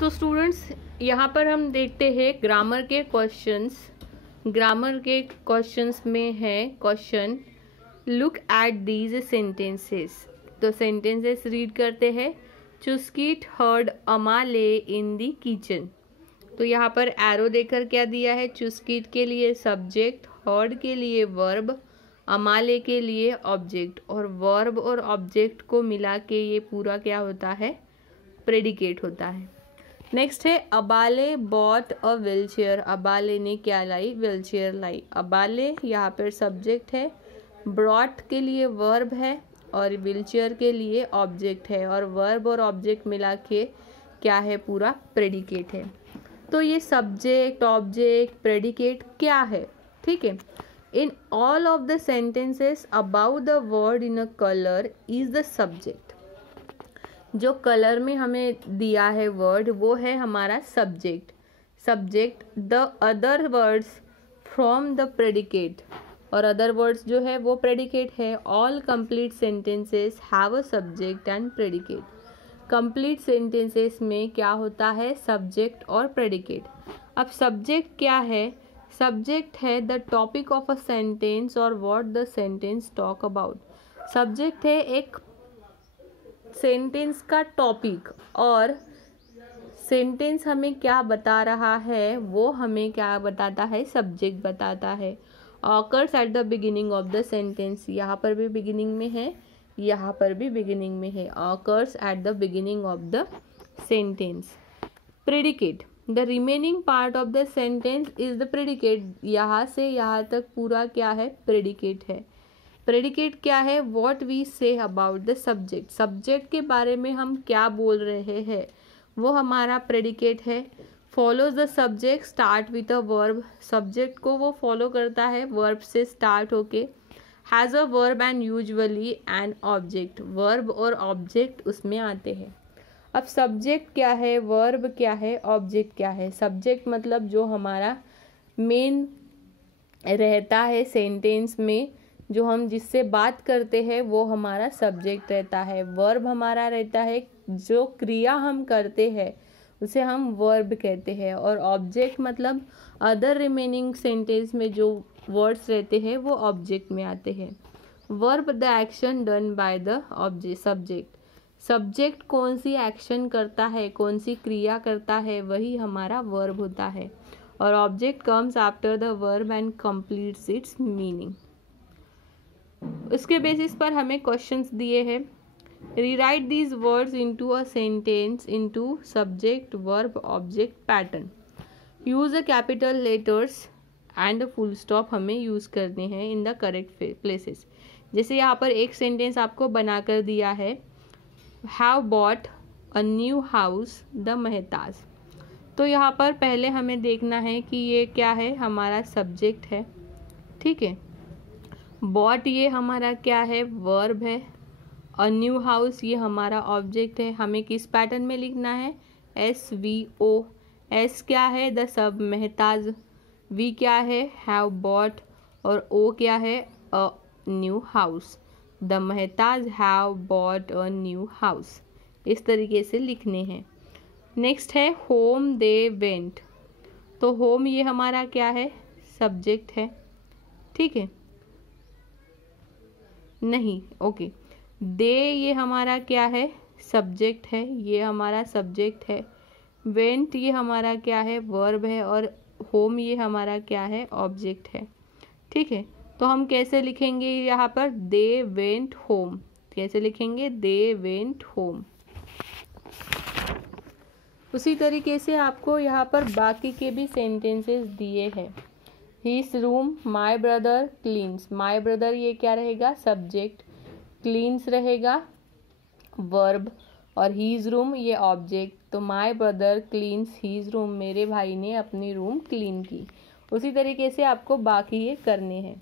तो स्टूडेंट्स यहाँ पर हम देखते हैं ग्रामर के क्वेश्चंस। ग्रामर के क्वेश्चंस में है question look at these sentences. तो सेंटेंसेस रीड करते हैं। चुस्कीट हर्ड अमाले इन दी किचन। तो यहाँ पर एरो देकर क्या दिया है, चुस्कीट के लिए सब्जेक्ट, हर्ड के लिए वर्ब, अमाले के लिए ऑब्जेक्ट, और वर्ब और ऑब्जेक्ट को मिला के ये पूरा क्या होता है, प्रेडिकेट होता है। नेक्स्ट है अबाले बॉट अ व्हील चेयर। अबाले ने क्या लाई, व्हील चेयर लाई। अबाले यहाँ पर सब्जेक्ट है, ब्रॉट के लिए वर्ब है और व्हील चेयर के लिए ऑब्जेक्ट है, और वर्ब और ऑब्जेक्ट मिला के क्या है, पूरा प्रेडिकेट है। तो ये सब्जेक्ट, ऑब्जेक्ट, प्रेडिकेट क्या है, ठीक है। In all of the sentences about the word in a colour is the subject. जो कलर में हमें दिया है वर्ड वो है हमारा subject. Subject the other words from the predicate, और अदर वर्ड्स जो है वो प्रेडिकेट है। All complete sentences have a subject and predicate. Complete sentences में क्या होता है, सब्जेक्ट और प्रेडिकेट। अब सब्जेक्ट क्या है, सब्जेक्ट है the topic of a sentence और what the sentence talk about. Subject है एक सेंटेंस का टॉपिक, और सेंटेंस हमें क्या बता रहा है वो हमें क्या बताता है, सब्जेक्ट बताता है। Occurs at the beginning of the sentence, यहाँ पर भी बिगिनिंग में है, यहाँ पर भी बिगिनिंग में है। Occurs at the beginning of the sentence. Predicate the remaining part of the sentence is the predicate. यहाँ से यहाँ तक पूरा क्या है, प्रेडिकेट है। प्रेडिकेट क्या है, what we say about the subject. Subject के बारे में हम क्या बोल रहे हैं वो हमारा प्रेडिकेट है। Follows the subject start with a verb. Subject को वो फॉलो करता है वर्ब से स्टार्ट होके। Has a verb and usually an object. Verb और ऑब्जेक्ट उसमें आते हैं। अब सब्जेक्ट क्या है, वर्ब क्या है, ऑब्जेक्ट क्या है। सब्जेक्ट मतलब जो हमारा मेन रहता है सेंटेंस में, जो हम जिससे बात करते हैं वो हमारा सब्जेक्ट रहता है। वर्ब हमारा रहता है जो क्रिया हम करते हैं उसे हम वर्ब कहते हैं, और ऑब्जेक्ट मतलब अदर रिमेनिंग सेंटेंस में जो वर्ड्स रहते हैं वो ऑब्जेक्ट में आते हैं। Verb the action done by the object. Subject, subject कौन सी एक्शन करता है, कौन सी क्रिया करता है, वही हमारा वर्ब होता है, और object comes after the verb and completes it's meaning. उसके बेसिस पर हमें क्वेश्चंस दिए हैं। Rewrite these words into a sentence into subject verb object pattern. Use a capital letters and full stop हमें यूज करने हैं इन द करेक्ट प्लेसेस। जैसे यहाँ पर एक सेंटेंस आपको बनाकर दिया है, have bought a new house the मेहताज। तो यहाँ पर पहले हमें देखना है कि ये क्या है, हमारा सब्जेक्ट है, ठीक है। बॉट ये हमारा क्या है, वर्ब है। अ न्यू हाउस ये हमारा ऑब्जेक्ट है। हमें किस पैटर्न में लिखना है, SVO। एस क्या है, द सब मेहताज। वी क्या है, हैव बॉट, और ओ क्या है, अ new house. The Mehta's have bought a new house. इस तरीके से लिखने हैं। नेक्स्ट है होम दे वेंट। तो होम ये हमारा क्या है, सब्जेक्ट है, ठीक है, नहीं, ओके। दे ये हमारा क्या है, सब्जेक्ट है, ये हमारा सब्जेक्ट है। वेंट ये हमारा क्या है, वर्ब है, और होम ये हमारा क्या है, ऑब्जेक्ट है, ठीक है। तो हम कैसे लिखेंगे यहाँ पर, दे वेंट होम। कैसे लिखेंगे, दे वेंट होम। उसी तरीके से आपको यहाँ पर बाकी के भी सेंटेंसेस दिए हैं। His room my brother cleans. My brother ये क्या रहेगा, सब्जेक्ट। क्लीन्स रहेगा वर्ब, और हीज रूम ये ऑब्जेक्ट। तो my brother cleans his room, मेरे भाई ने अपनी रूम क्लीन की। उसी तरीके से आपको बाकी ये करने हैं।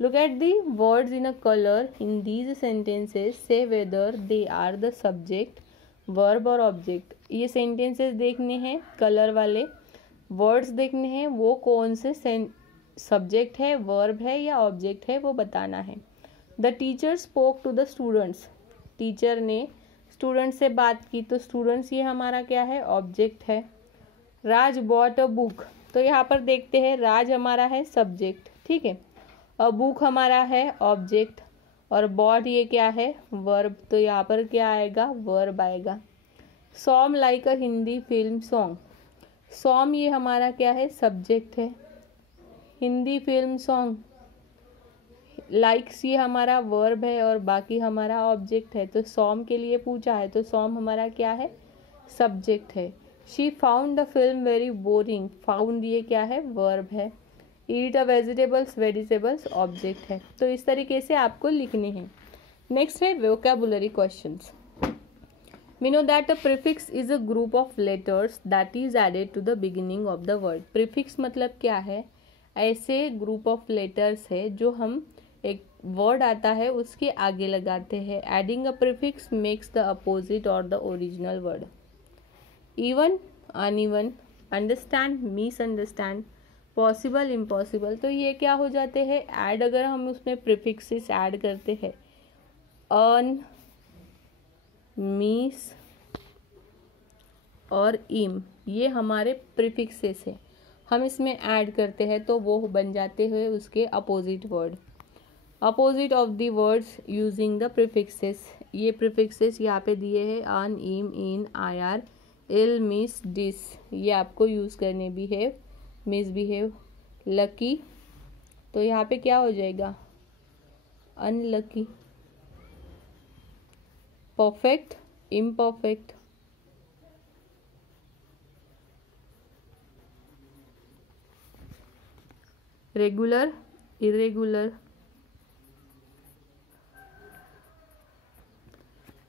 Look at the words in a colour in these sentences, say whether they are the subject verb और ऑब्जेक्ट। ये सेंटेंसेस देखने हैं कलर वाले, वर्ड्स देखने हैं वो कौन से सब्जेक्ट है, वर्ब है या ऑब्जेक्ट है, वो बताना है। The teacher spoke to the students. Teacher ने स्टूडेंट से बात की, तो स्टूडेंट्स ये हमारा क्या है, ऑब्जेक्ट है। राज बॉट अ बुक, तो यहाँ पर देखते हैं राज हमारा है सब्जेक्ट, ठीक है। अ बुक हमारा है ऑब्जेक्ट, और बॉट ये क्या है, वर्ब, तो यहाँ पर क्या आएगा, वर्ब आएगा। सॉन्ग लाइक अ हिंदी फिल्म सॉन्ग, सॉन्ग ये हमारा क्या है, सब्जेक्ट है। हिंदी फिल्म सॉन्ग, लाइक्स ये हमारा वर्ब है और बाकी हमारा ऑब्जेक्ट है। तो सॉन्ग के लिए पूछा है तो सॉन्ग हमारा क्या है, सब्जेक्ट है। She found the film very boring, found ये क्या है, वर्ब है। ईट अ वेजिटेबल्स, वेजिटेबल्स ऑब्जेक्ट है। तो इस तरीके से आपको लिखने हैं। नेक्स्ट है vocabulary questions. We know that a prefix is a group of letters that is added to the beginning of the word. Prefix मतलब क्या है, ऐसे group of letters है जो हम एक word आता है उसके आगे लगाते हैं। Adding a prefix makes the opposite or the original word. Even, uneven, understand, misunderstand, possible, impossible, तो ये क्या हो जाते हैं, add अगर हम उसमें prefixes add करते हैं, on, मीस और इम, ये हमारे प्रीफिक्सेस है, हम इसमें ऐड करते हैं तो वो बन जाते हुए उसके opposite word. Opposite of the words using the prefixes, ये प्रीफिक्सेस यहाँ पे दिए हैं, un, im, in, I R, il, mis, dis, ये आपको यूज़ करने भी है। मिसबिहेव, लकी, तो यहाँ पे क्या हो जाएगा, unlucky. Perfect, imperfect, regular, irregular,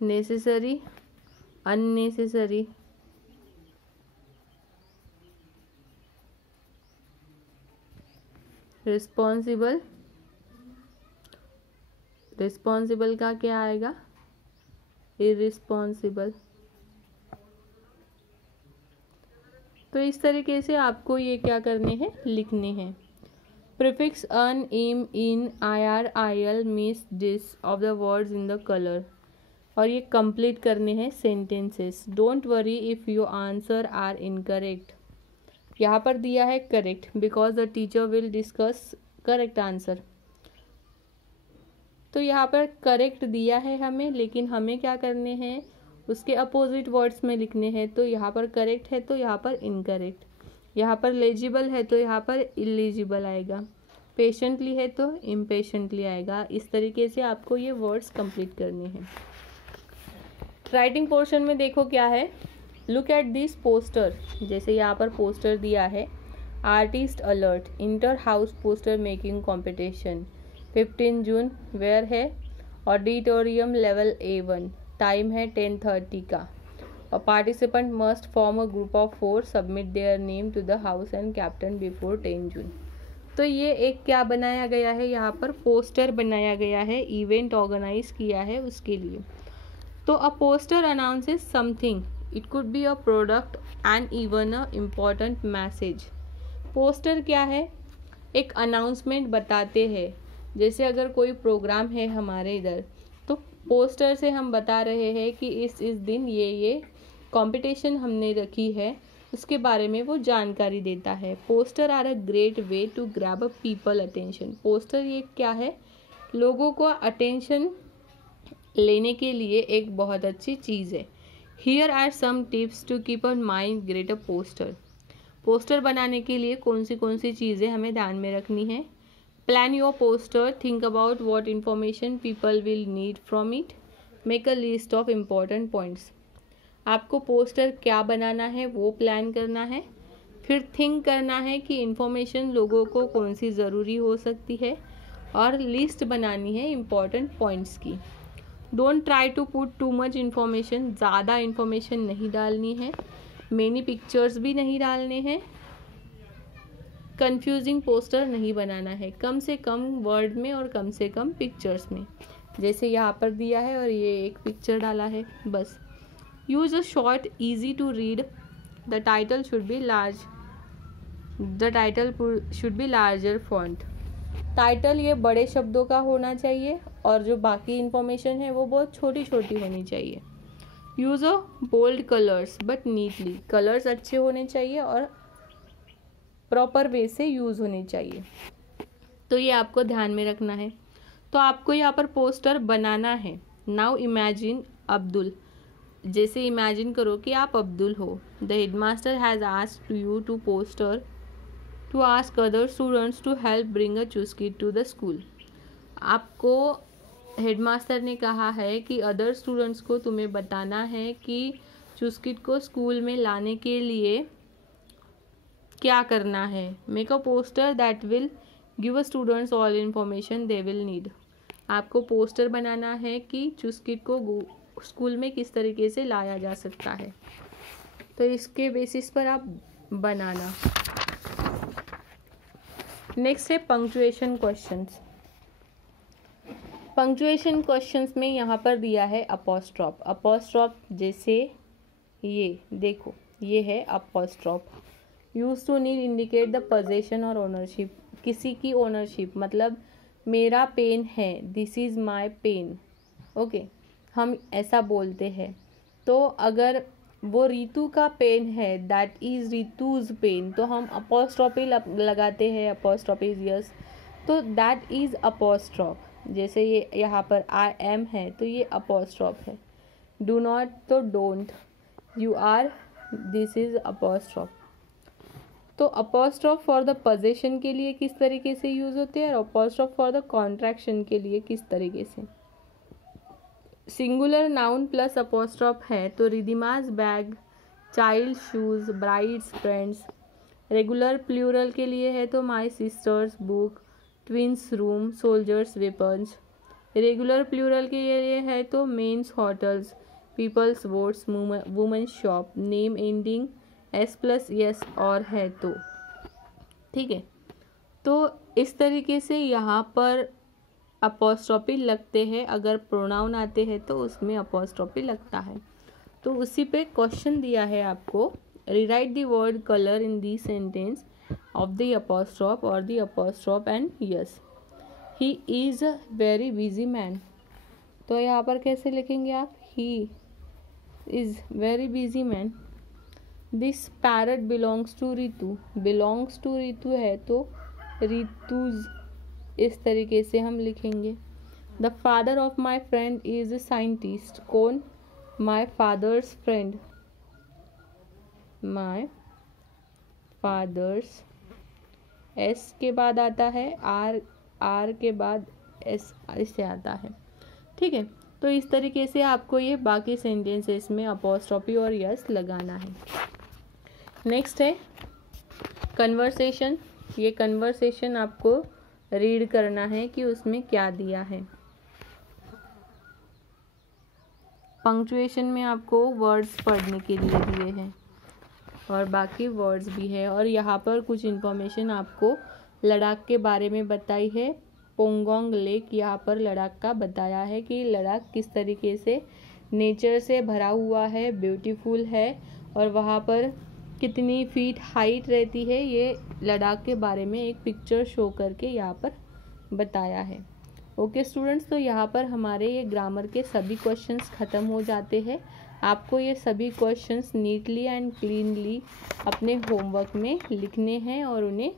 necessary, unnecessary, responsible, responsible का क्या आएगा, इरिस्पॉन्सिबल। तो इस तरीके से आपको ये क्या करने हैं, लिखने हैं। Prefix un, im, in, I R, I L, mis, dis of the words in the colour, और ये कंप्लीट करने हैं sentences. Don't worry if your answer are incorrect, यहाँ पर दिया है correct because the teacher will discuss correct answer, तो यहाँ पर करेक्ट दिया है हमें, लेकिन हमें क्या करने हैं, उसके अपोजिट वर्ड्स में लिखने हैं। तो यहाँ पर करेक्ट है तो यहाँ पर इनकरेक्ट, यहाँ पर लेजिबल है तो यहाँ पर इलीजिबल आएगा, पेशेंटली है तो इम्पेशेंटली आएगा। इस तरीके से आपको ये वर्ड्स कंप्लीट करने हैं। राइटिंग पोर्शन में देखो क्या है, लुक एट दिस पोस्टर, जैसे यहाँ पर पोस्टर दिया है, artist alert, inter house poster making competition, 15 June, where है, ऑडिटोरियम लेवल A1, टाइम है 10:30 का, और participant must form a group of 4, submit their name to the house and captain before 10 June. तो ये एक क्या बनाया गया है, यहाँ पर पोस्टर बनाया गया है, इवेंट ऑर्गेनाइज किया है उसके लिए। तो a poster announces something, it could be a product and even a important message. Poster क्या है, एक अनाउंसमेंट बताते हैं, जैसे अगर कोई प्रोग्राम है हमारे इधर तो पोस्टर से हम बता रहे हैं कि इस दिन ये कंपटीशन हमने रखी है, उसके बारे में वो जानकारी देता है। Poster are a great way to grab a people attention, poster ये क्या है, लोगों को अटेंशन लेने के लिए एक बहुत अच्छी चीज़ है। Here are some tips to keep a mind great a poster, poster बनाने के लिए कौन सी चीज़ें हमें ध्यान में रखनी है। Plan your poster, think about what information people will need from it, make a list of important points. आपको पोस्टर क्या बनाना है वो प्लान करना है, फिर थिंक करना है कि इंफॉर्मेशन लोगों को कौन सी ज़रूरी हो सकती है, और लिस्ट बनानी है इम्पॉर्टेंट पॉइंट्स की। Don't try to put too much information, ज़्यादा इन्फॉर्मेशन नहीं डालनी है, मेनी पिक्चर्स भी नहीं डालने हैं, कंफ्यूजिंग पोस्टर नहीं बनाना है, कम से कम वर्ड में और कम से कम पिक्चर्स में, जैसे यहाँ पर दिया है और ये एक पिक्चर डाला है बस। Use a short easy to read, the title should be larger font, title ये बड़े शब्दों का होना चाहिए और जो बाकी इंफॉर्मेशन है वो बहुत छोटी छोटी होनी चाहिए। Use a bold colours but neatly, colours अच्छे होने चाहिए और प्रॉपर वे से यूज होने चाहिए, तो ये आपको ध्यान में रखना है। तो आपको यहाँ पर पोस्टर बनाना है। नाउ इमेजिन अब्दुल, जैसे इमेजिन करो कि आप अब्दुल हो। The headmaster has asked you to poster to ask other students to help bring a चुस्किट टू द स्कूल। आपको हेडमास्टर ने कहा है कि अदर स्टूडेंट्स को तुम्हें बताना है कि चुस्किट को स्कूल में लाने के लिए क्या करना है। Make a poster that will give a students all information they will need. आपको पोस्टर बनाना है कि चुस्किट को स्कूल में किस तरीके से लाया जा सकता है, तो इसके बेसिस पर आप बनाना। नेक्स्ट है पंक्चुएशन क्वेश्चंस। पंक्चुएशन क्वेश्चंस में यहाँ पर दिया है अपोस्ट्रॉफ। अपोस्ट्रॉफ जैसे ये देखो, ये है apostrophe. Use to need indicate the possession और ओनरशिप, किसी की ओनरशिप, मतलब मेरा पेन है, this is my pen, okay, हम ऐसा बोलते हैं। तो अगर वो रितु का पेन है, दैट इज़ रितुज पेन, तो हम अपोस्ट्रॉफी लगाते हैं, अपोस्ट्रॉफी यस, तो दैट इज़ अपोस्ट्रॉफ। जैसे ये यहाँ पर आई एम है तो ये अपोस्ट्रॉफ है। डू नॉट तो don't, you are, this is apostrophe. तो अपोस्ट्रॉफ फॉर द पोजेशन के लिए किस तरीके से यूज होते हैं और अपोस्ट्रॉफ फॉर द कॉन्ट्रैक्शन के लिए किस तरीके से। सिंगुलर नाउन प्लस अपोस्ट्रॉफ है तो Ridhima's bag, child shoes, bride's friends. Regular plural के लिए है तो my sisters' book, twins' room, soldiers' weapons. Regular plural के लिए है तो men's hotels, people's votes, women's shop. Name ending S plus yes और है तो, ठीक है। तो इस तरीके से यहाँ पर अपोस्ट्रॉफी लगते हैं, अगर प्रोनाउन आते हैं तो उसमें अपोस्ट्रॉफी लगता है। तो उसी पे क्वेश्चन दिया है आपको, rewrite the word colour in the sentence of the apostrophe or the apostrophe and yes. He is a very busy man, तो यहाँ पर कैसे लिखेंगे आप, he is very busy man. This parrot belongs to Ritu, belongs to Ritu है तो Ritu's, इस तरीके से हम लिखेंगे। The father of my friend is a scientist, कौन, my father's friend, my father's, S के बाद आता है आर, आर के बाद एस ऐसे आता है, ठीक है। तो इस तरीके से आपको ये बाकी सेंटेंसेस में अपोस्ट्रॉफी और यस लगाना है। नेक्स्ट है कन्वर्सेशन। ये कन्वर्सेशन आपको रीड करना है कि उसमें क्या दिया है। पंक्चुएशन में आपको वर्ड्स पढ़ने के लिए दिए हैं और बाकी वर्ड्स भी है, और यहाँ पर कुछ इन्फॉर्मेशन आपको लद्दाख के बारे में बताई है। पोंगोंग लेक यहाँ पर लद्दाख का बताया है कि लद्दाख किस तरीके से नेचर से भरा हुआ है, ब्यूटीफुल है, और वहाँ पर कितनी फीट हाइट रहती है, ये लद्दाख के बारे में एक पिक्चर शो करके यहाँ पर बताया है। ओके स्टूडेंट्स, तो यहाँ पर हमारे ये ग्रामर के सभी क्वेश्चंस ख़त्म हो जाते हैं। आपको ये सभी क्वेश्चंस नीटली एंड क्लीनली अपने होमवर्क में लिखने हैं और उन्हें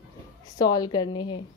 सॉल्व करने हैं।